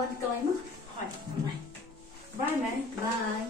วัสดีกันมั้งหอยไหมบายไหมบาย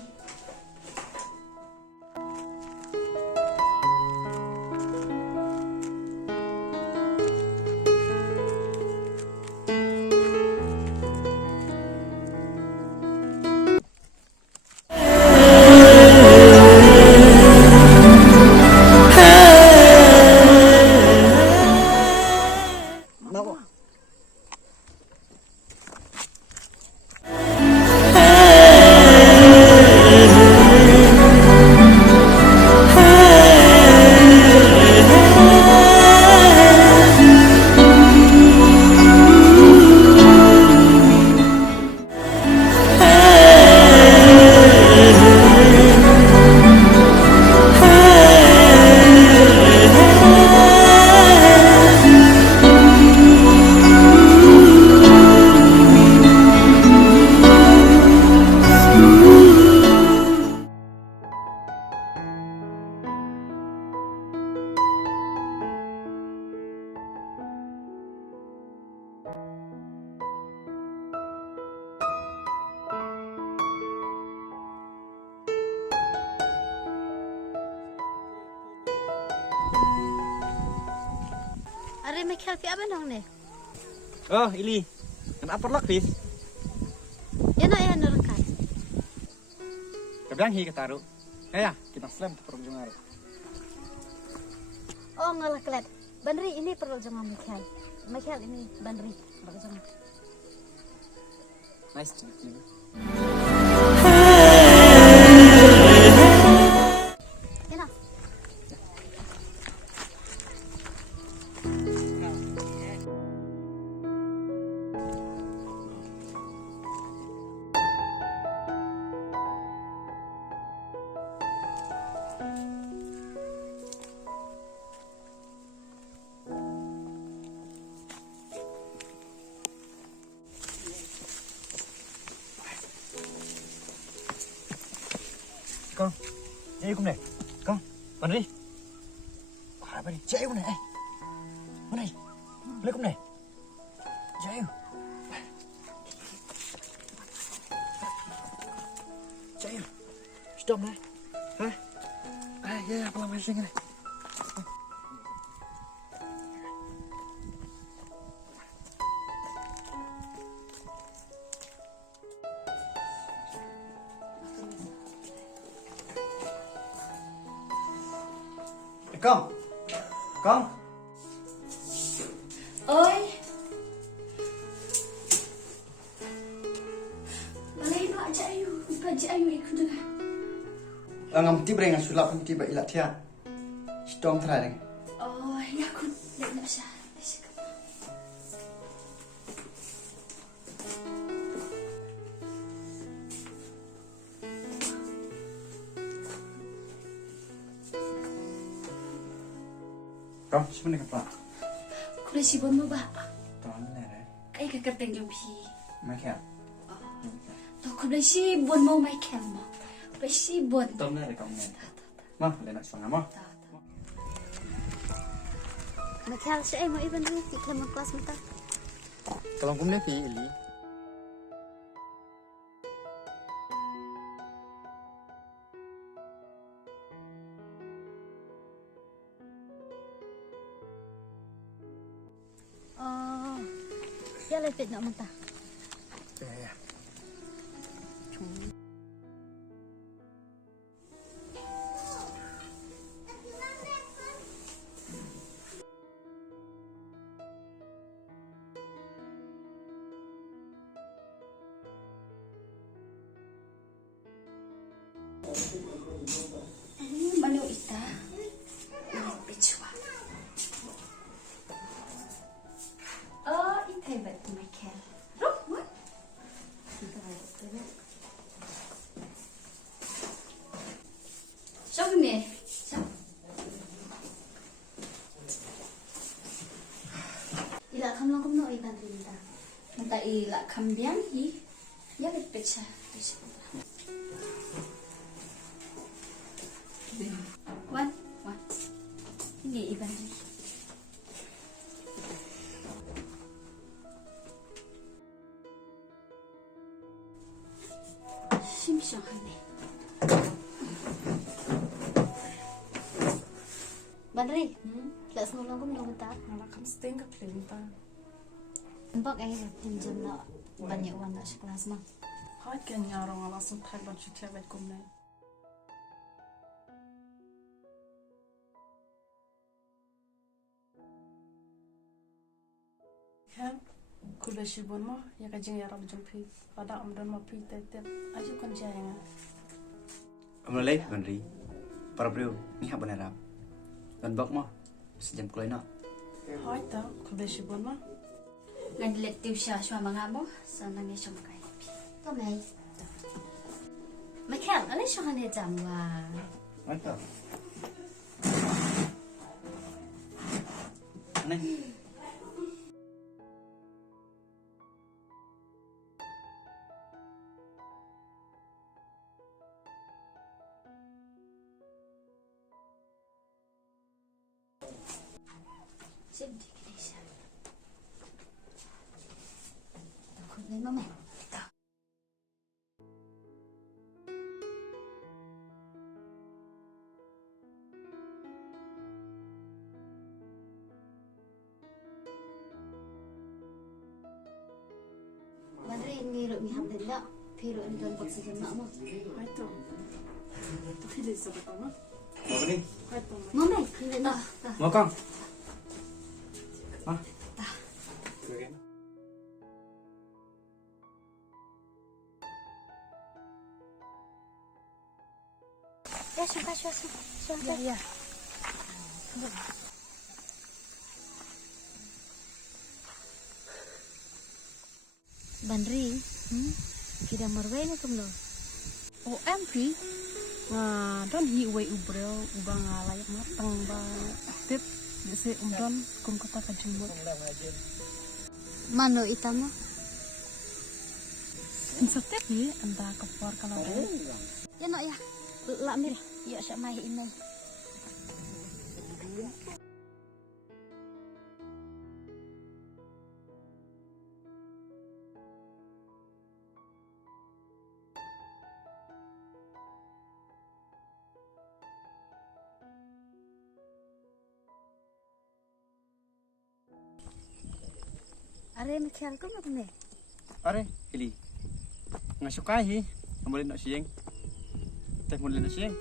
Are Michael pi apa nong ne? Oh, Ili. Kenapa lak, Fis? Ya no ya nurkan. Kebiang hi ketaru. Ya, kita slam perlu jungar. Oh ngelaklet. Banri ini perlu jangan Michael. Michael ini Banri perlu jangan. Nice to meet you. Ya no. Con, chạy con này. Con, bắn đi. Bắn đi, chạy con này. Con này, lấy con này. Chạy. Chạy. Stop này. Hả? Ya, pelan pelan sini. Con. Ơi. Balai pak jayu, pak jayu ikut dengan. Ngam tiba dengan sulap tiba ilat ya. Stong terakhir. Oh, ya aku nak sah. Con, sebenarnya apa? Kuda si bon mo ba? Tuan mana? Kay kakarteng yung pi. Michael. To kuda si bon mo Michael mo. Kuda si bon. Tuan mana kamu ni? Mah, lena setengah mah. Michael siya mo iban rin di kelas kelas mata. Kalau kamu ni Ili. Oh. Ya lepit nak mata. Ya. Mana ita? Pechua. Oh, ita ibat Michael. Look, what? Show me. Show. Ila kam lang kum no iban rinda. Mata ila kam biang hi. Ya bet pecha. One. Ini iban rin. Bandri, lek semua aku belum bentar. Anak kamu setengah kelinta. Mbak pinjam nak banyak uang nak sekelas mah. Hai kenya orang langsung Thailand cuci baik kumne. Kan, kuda sibun mah ya kajeng ya ram jumpi. Pada dan mau pi tetep aja kan jaya. Mulai Bandri. Para bro, ni hab benar. Dan bak mah sejam kulai nak. Hai ta, kuda sibun mah. Ngan let tiu sha shwa mga mo sa nangi shom kai. Có mày. Mày khéo ở đây sao này chẳng là Mantap. Này. Xin đi cái này sao? Không lên mà mày. Bandri ini ruk mi hamdin dak. Phi ruk ni don baksa jam nak mah. Hai tu. Tu pilih sebab apa? Mau ni? Hai tu. Mau mày, đi lên đó. Mau con. Hah? Ya, suka. Ya. Bandri, kita marway na kumlo. Oh MP. Dan hi way ubrel ubang layak matang ba tip dese umdon kum kata kajumut. Mano itama? Insetep hi anda kepor kalau ada. Ya no ya. Lamir, ya siya may email. Are Mikhail ko magme. Are, Eli. Ngasukai hi. Amulin nak siang. Teh mulin nak siang.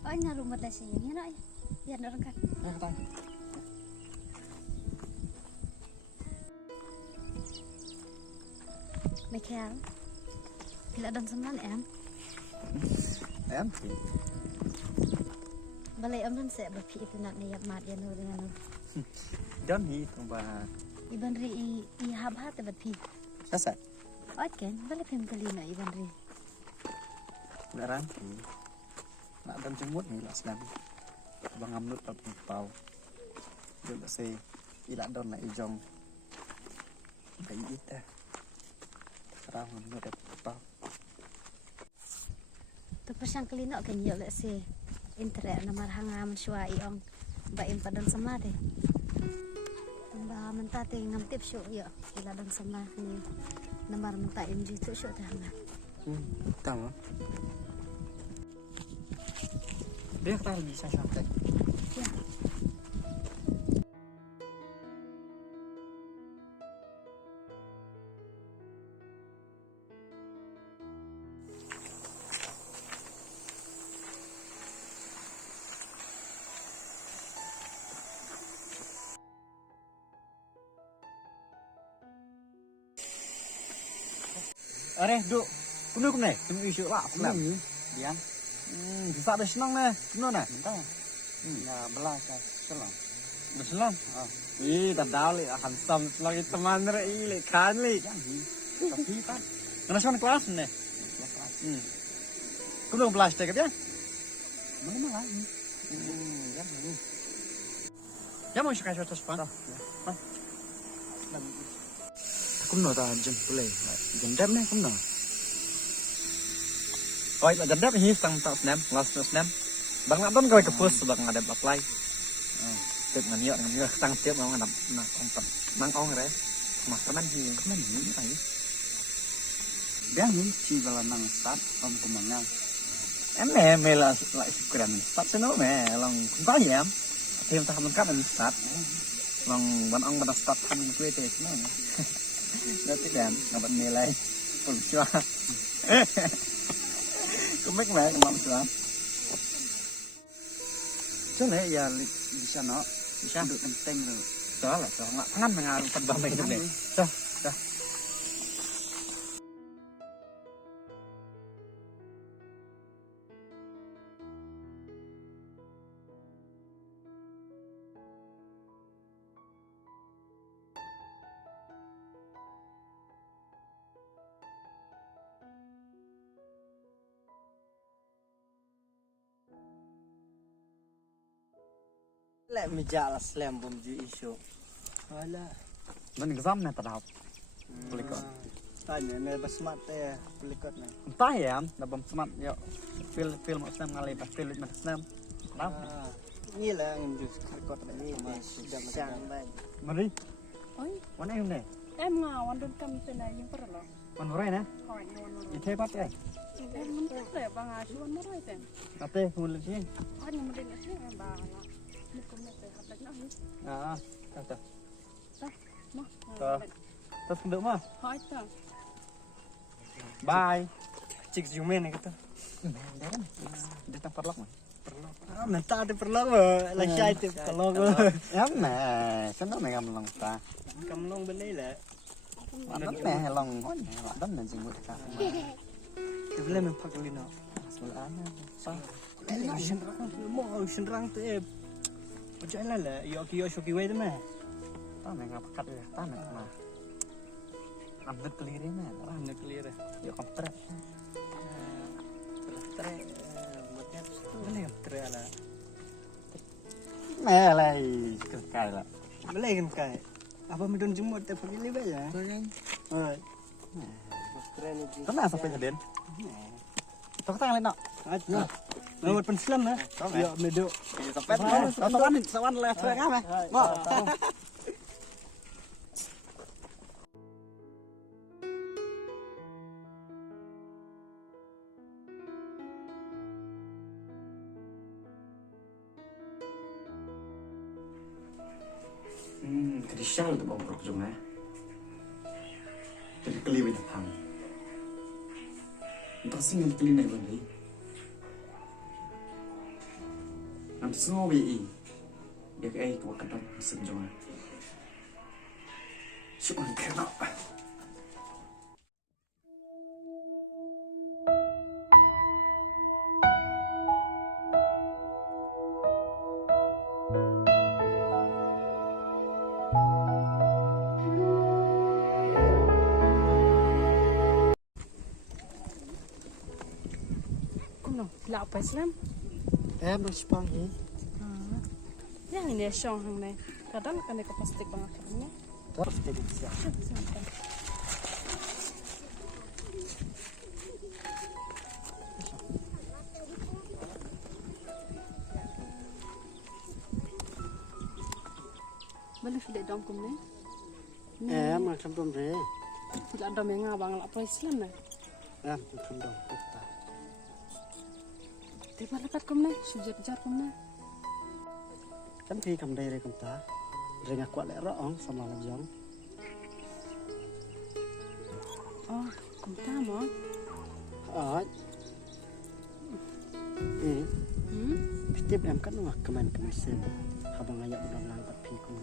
Oh, nya rumah dah sih. Ya no ya. Ya no kan. Ya kata. Mikhail. Bila dan sembilan em. Em. Balai om dan saya berpi itu nak niat mat ya no dengan no. Dan hi tumba. Iban ri i hab hat berpi. Sasa. Oke, balai pem kali no iban ri. Beneran. Nak dan jemut ni lah selam. Bang amnut tak pau. Dia nak say ilak don nak ijong. Kayak itu. Sekarang amnut tak pau. Tu persang kali no kan yo le se. Intre namar hangam syua iong. Ba im padan sama deh. Ba mentate ngam tip syuk yo. Ila dan sama ni. Namar menta im ji tu syuk dah. Tahu. Dia kata bisa sampai. Ya. Are, duk. Kuno kumne, temu isu lah, kumne. Diam. Bisa ada senang nih, kuno nih. Entah. Ya belah kan, selang. Berselang. Ih, tadal li hansam selang itu teman rei li kan li. Tapi kan. Kena sana kelas nih. Kuno belas cek dia. Mana malah. Ya mau suka suatu span. Kuno ta jem boleh. Gendam nih kuno. Oi, là gần đáp hi sang tạo nam, last nam. Bang nak don kau ke first bang ada apply. Tiếp ngân nhựa tăng tiếp nó nằm ông tập mang ong rồi. Mà cái mình như này. Bé ni chỉ là năng start ông cũng mang. Em mẹ là lại keren start cho nó mẹ lòng không có gì em. thêm ta không cắt là start lòng vẫn ông bắt start thân quê thế nó nó cái đèn nó vẫn mê lấy còn chưa có mấy mẹ còn chưa chứ này giờ bisa nó bisa được tem tem rồi đó là cho ngạ ngăn mà ngà phần vào mình được này cho cho lại mình trả là slam bom gì isu wala mình exam này tao học pelikot tanya nih basmat teh pelikot nih entah ya dalam semat yuk film Islam ngalih pas film Islam tahu ini lah yang jus pelikot ini sudah sang baik mari Ôi, mana yang ni em ngào anh đơn cầm tên này nhưng phải là mana orang ni hỏi ngon itu hebat ya em muốn biết để bằng ai chú anh mất rồi tên nanti kemudian sini anh nhưng mà định là chứ em bà là mình cũng nhận thấy hợp tác nữa ah tahu nó terus kenduk mah hỏi tao bye cik jumen nih gitu di tempat lock mah minta ada perlu lah syai tu kalau ya meh sana meh kamu long ta kamu nong beli lah mana meh long hon lah dan nanti buat kita tu boleh mempak lino sebenarnya pa mau senrang tu macam lah yo kio shoki way tu mah ta meh ngapakat ya ta meh mah ambil keliri meh lah nak clear yuk kompret tre buatnya boleh tre lah meh lah kai lah boleh kan kai apa midon jemut tapi pilih ya oi tre ni kenapa sampai nyeden tok tangan leno aja nomor penslam lah yo medo sampai sawan le tre ngame mo cái sao được bông rục dùng á cái clip bị thằng ta xin cái clip này bên đi làm sao bị việc ai của cái đó xin cho mà chụp hình cái đó lão phải xem em nó spang hi yang ini song hang này kadang kan dia plastik banget kan ya terus jadi siap balik sudah dom kum nih em mà không đông thế tidak dom yang ngabang lão phải xem này em cũng không đông ta tiba lekat kum nih sujud jar kum nih kan khi cầm đây đây công ta rồi ngạc quạt lại rõ sama là giống oh kum ta mà ở tiếp em cắt nó comment xem habang ayat dalam langkat pi kum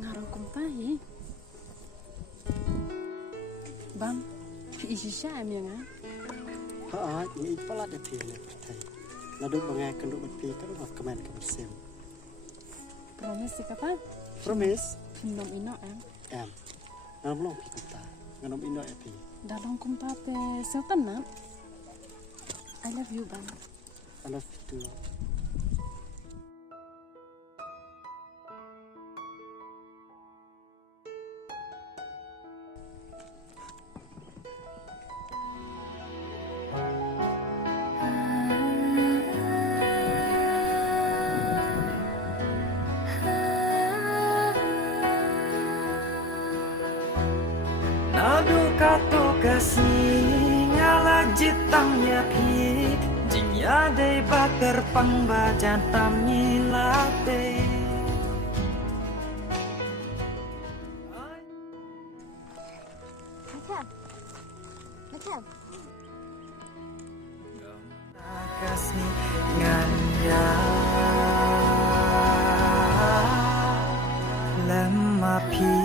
ngarang kum ta hi bang isi sya em yang ah ở nghĩ pala để pi này thầy là đúng bằng ngày cần đúng pi cắt nó comment xem promise kata promise nom ino em nam long pi kita nganom ino pi dalam kum ta te seltan na I love you bang I love you too Nadu kato kasih ngala jitangnya pi jingya day bakar pangbajan tamilate. Michael. Michael. Kasih nganya lemah pi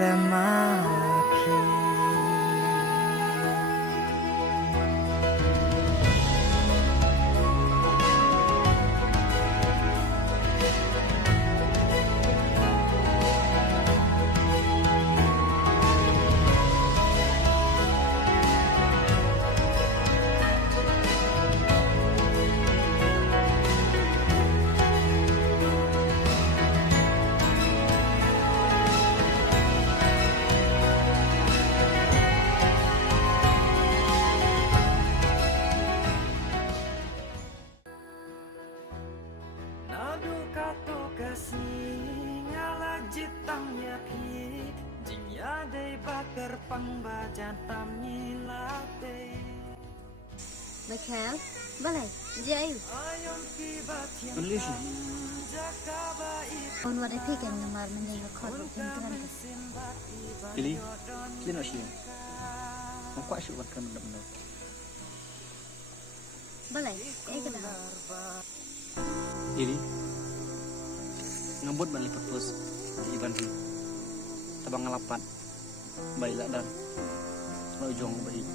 lemah pi. Nadu kato kasih ngala jitangnya pi jingya day bakar pangbajan tamilate. Michael. Balai. Jai. English. On what I pick and namar menjadi record internet. Pilih. Pilih nak sih. Mau kuat syuk kan benar-benar. Balai. Kena. Pilih. Ngambut balik purpose di Bandung. Tabang ngalapan. Baiklah dan. Kalau ujung baik.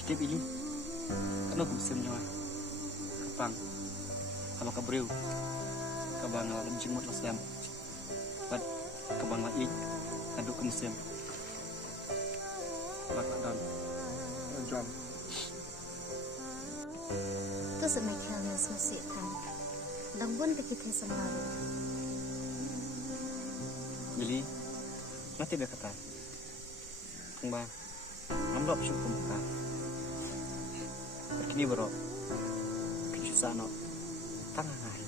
Pitip ini. Kena kumsim nyawa. Kapang. Kalau kabriu. Kabang ngalam jengmut lasem. Bat kabang laik. Aduk kumsim. Bakal dan. Jom. Tu Michael yang masih kan. Dangbun kita semalu. Jadi, nanti dia kata, Kang Bang, ngambil opsi pembuka. Kini bro, kisah no, tangan hari.